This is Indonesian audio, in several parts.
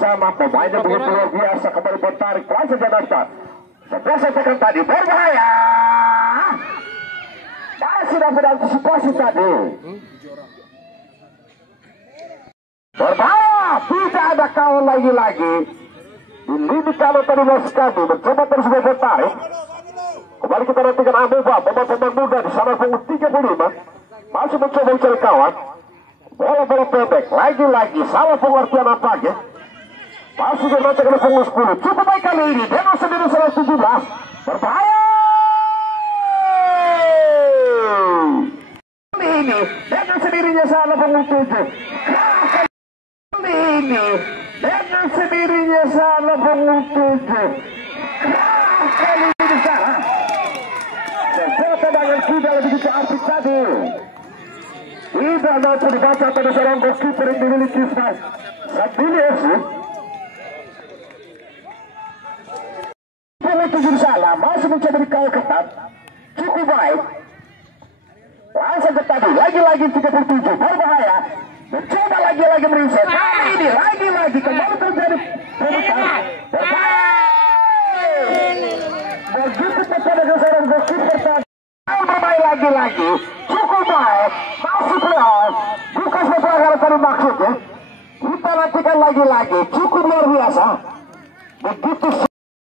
sama pemainnya begitu luar biasa, kembali bertarik pelan saja Nastar. Setelah saya tekan tadi berbahaya, masih dapat antisipasi tadi. Berbahaya, tidak ada kawan lagi-lagi. Ini kalau tadi masih kami mencoba terus bertarik. Kembali kita nantikan Amoba, pemain-pemain muda di sana umur 35 masih mencoba mencari kawan. Bola-bola pendek, lagi-lagi salah pengertian nampaknya. Masih dilakukan oleh punggung 10. Cukup baik kali ini, Deno sendiri 117. Berbahaya. Kali ini, Deno sendirinya salah punggung 7. Kali ini, Deno sendirinya salah punggung 7. Kali ini salah. Sebuah tendangan tidak lebih begitu asik tadi. Tidak mampu dibaca pada seorang goalkeeper yang dimiliki Sabili FC. Tujuh salah, masih mencoba dikawal ketat. Cukup baik. Langsung ke tadi, lagi-lagi 37, berbahaya. Mencoba lagi-lagi meriset. Kali ini, lagi-lagi, kembali terjadi perubahan. Berbahaya. Begitu kepada seorang goalkeeper tadi. Bermain lagi-lagi. Cukup baik. Masih playoff. Bukan pelanggaran tadi maksudnya. Kita nantikan lagi-lagi. Cukup luar biasa. Begitu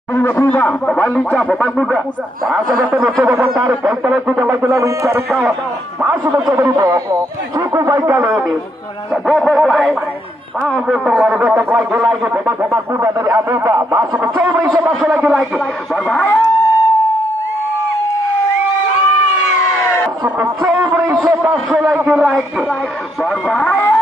prima, pemain lincah, pemain muda. Bahasa Jatuh mencoba menarik. Kita nantikan lagi-lagi cari kawan. Masih mencoba dibawa. Cukup baik kali ini. Sebuah pemain. Masih terlalu dekat lagi-lagi. Pemain-pemain muda dari Amoba. Masih mencoba berisi masuk lagi-lagi. Berbahaya. Mencoba berisi masuk lagi-lagi. Berbahaya.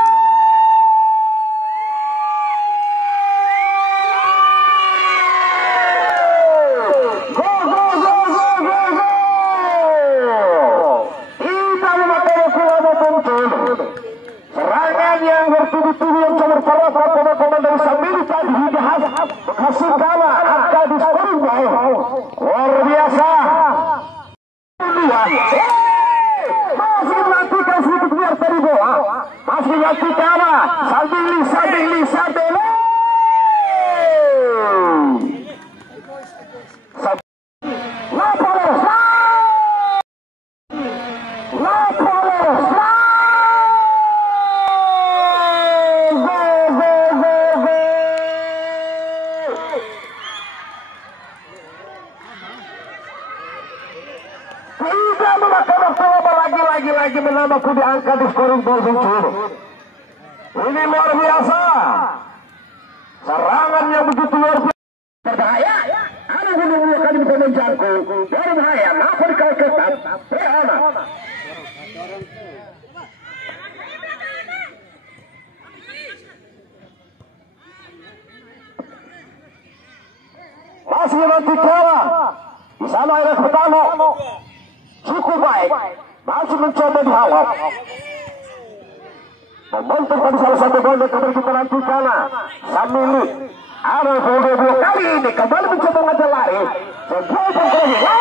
Serangan yang bertubi-tubi yang berperan pemain dari Sabili tadi menghasilkan angka di scoring baik. Luar biasa. Masih menantikan sedikit biar tadi bola. Masih menantikan Sabili. Lagi menambah diangkat di scoring ball muncul. Ini luar biasa. Serangan yang begitu luar biasa. Berbahaya. Ada gunung-gunung kali pemain jangkau. Berbahaya. Apa dikawal ketat? Berana. Masih nanti kalah. Di sana ada pertama. Cukup baik. Masih mencoba dihawat. Membentuk pada salah satu gol yang kembali kita nantikan. Sabili. Ada dua kali ini kembali mencoba ngajak lari. Sebuah perkelahian.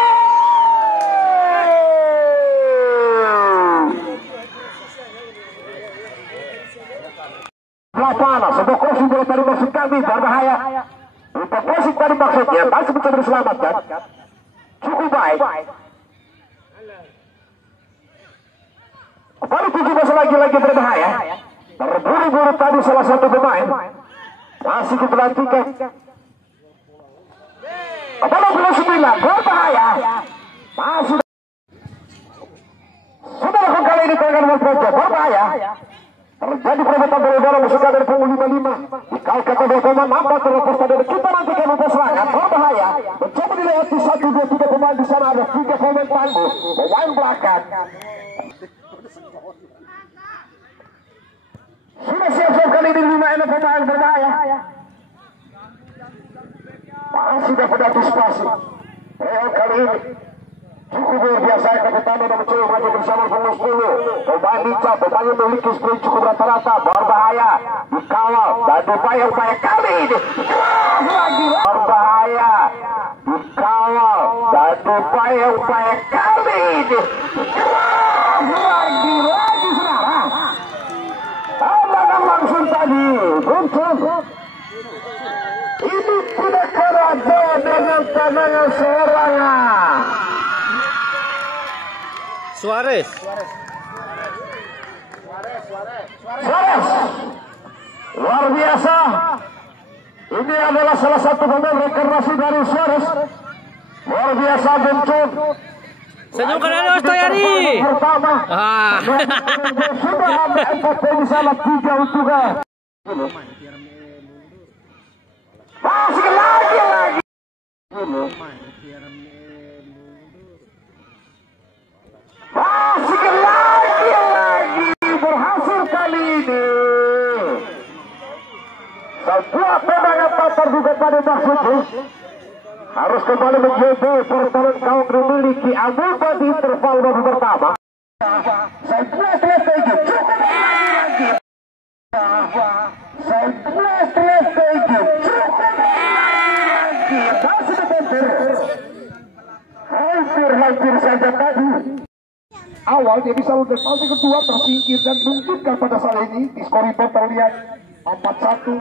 Panas, sebuah crossing bola tadi maksud kami berbahaya. Untuk crossing tadi maksudnya masih mencoba diselamatkan. Cukup baik. Kembali 17 lagi berbahaya. Terburu-buru tadi salah satu pemain. Masih kita nantikan. Kembali 29 berbahaya. Masih. Sudah lakukan kali ini tangan Projo berbahaya. Terjadi perebutan bola musuh dari punggung 55. Dikau kata pemain nampak terlepas dari kita nantikan untuk serangan berbahaya. Mencoba dilewati 1, 2, 3 pemain di sana ada 3 pemain tangguh. Pemain belakang. Sudah siap-siap kali ini 5 pemain berbahaya. Masih dapat antisipasi. Kali ini cukup luar biasa. Yang pertama dan mencoba maju bersama punggung 10. Pemain lincah, pemain yang memiliki sprint cukup rata-rata. Berbahaya. Dikawal dan upaya-upaya kali ini. Lagi berbahaya. Dikawal dan upaya-upaya kali ini. Lagi saudara. Langsung tadi, Buntung Ini tidak kerada dengan tendangan serangan. Suarez. Luar biasa. Ini adalah salah satu pemain rekarnasi dari Suarez. Luar biasa Buncun. Senyum kalian Toyari. Pertama. Sudah ada 4 di sana 3 untuk masih lagi. Masih lagi berhasil kali ini. Sebuah tendangan tatar juga pada maksudnya harus kembali menjadi pertahanan kaum memiliki Amuba di interval babak pertama. Sebuah strategi cukup lagi. Sebuah strategi cukup lagi. Masih hampir saja tadi. Awal dia bisa luntas, fase kedua tersingkir dan mungkinkah pada saat ini di scoreboard terlihat 4-1.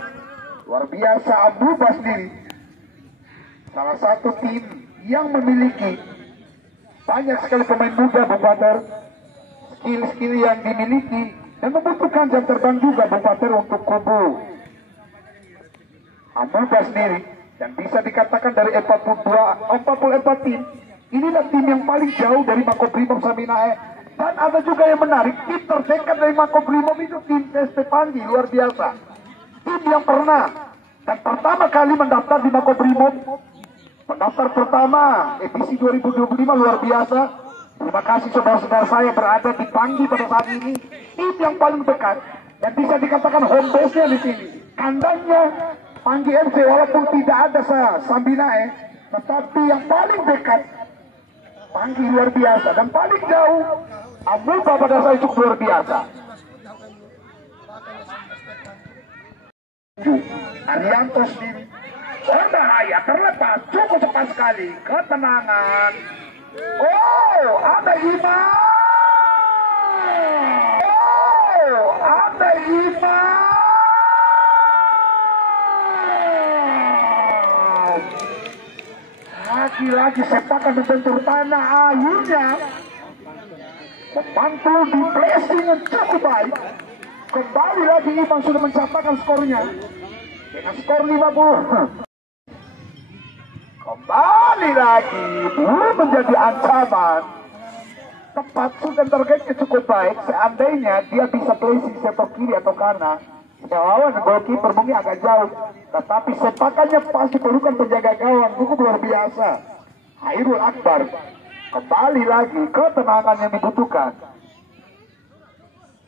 Luar biasa Amuba sendiri. Salah satu tim yang memiliki banyak sekali pemain muda Bupater, skill-skill yang dimiliki dan membutuhkan jam terbang juga Bupater untuk kubu Amuba sendiri. Dan bisa dikatakan dari 44 tim, inilah tim yang paling jauh dari Makobrimob Saminae. Dan ada juga yang menarik, tim terdekat dari Makobrimob itu tim Stepandi, luar biasa. Tim yang pernah dan pertama kali mendaftar di Makobrimob. Pendaftar pertama edisi 2025 luar biasa. Terima kasih saudara-saudara saya berada di Panggi pada saat ini. Tim yang paling dekat dan bisa dikatakan home base-nya di sini. Kandangnya Panggi MC walaupun tidak ada Saminae, tetapi yang paling dekat Panggi luar biasa dan paling jauh Amuba pada saat itu luar biasa. Arianto sendiri berbahaya, terlepas cukup cepat sekali, ketenangan. Oh, ada Iman. Oh, ada Iman. Lagi-lagi sepakan membentur tanah, akhirnya memantul di blessing yang cukup baik. Kembali lagi Iman sudah mencatatkan skornya dengan skor 50. Kembali lagi belum menjadi ancaman. Tepat sudah targetnya cukup baik. Seandainya dia bisa placing sektor kiri atau kanan, lawan goalkeeper mungkin agak jauh. Tetapi sepakannya pasti perlukan penjaga gawang cukup luar biasa. Hairul Akbar kembali lagi ketenangan yang dibutuhkan.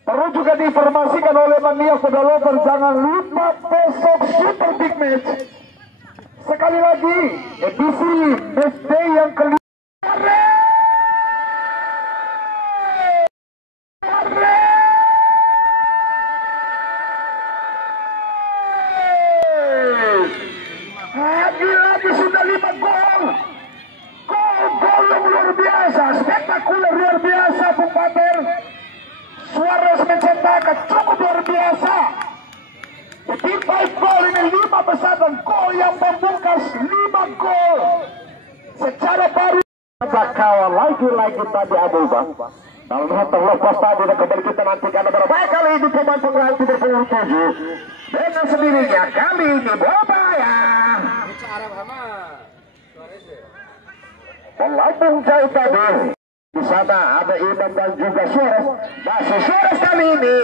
Perlu juga diinformasikan oleh Mania Footballer, jangan lupa besok super big match. Sekali lagi, edisi match day yang kelima. Lagi-lagi sudah 5 gol. Gol yang luar biasa, spektakuler luar biasa Bupater. Suarez mencetak cukup luar biasa. Jadi 5 gol ini 5 besar dan gol yang membungkas 5 gol secara baru. Kawan lagi-lagi tadi Amuba. Dalam hal terlepas tadi dan kembali kita nantikan beberapa kali ini pemain pengganti berpuluh 7 dengan sendirinya kali ini berbahaya. Melambung jauh tadi. Di sana ada Iman dan juga Suarez. Masih Suarez kali ini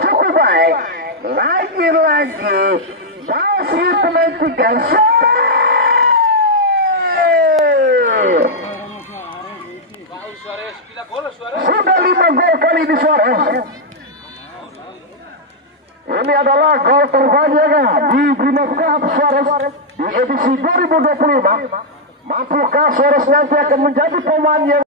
cukup baik. Lagi-lagi masih pemain 3 sudah 5 gol kali ini Suarez. Ini adalah gol terbanyak di Brimob Cup Suarez di edisi 2025. Mampukah Suarez nanti akan menjadi pemain yang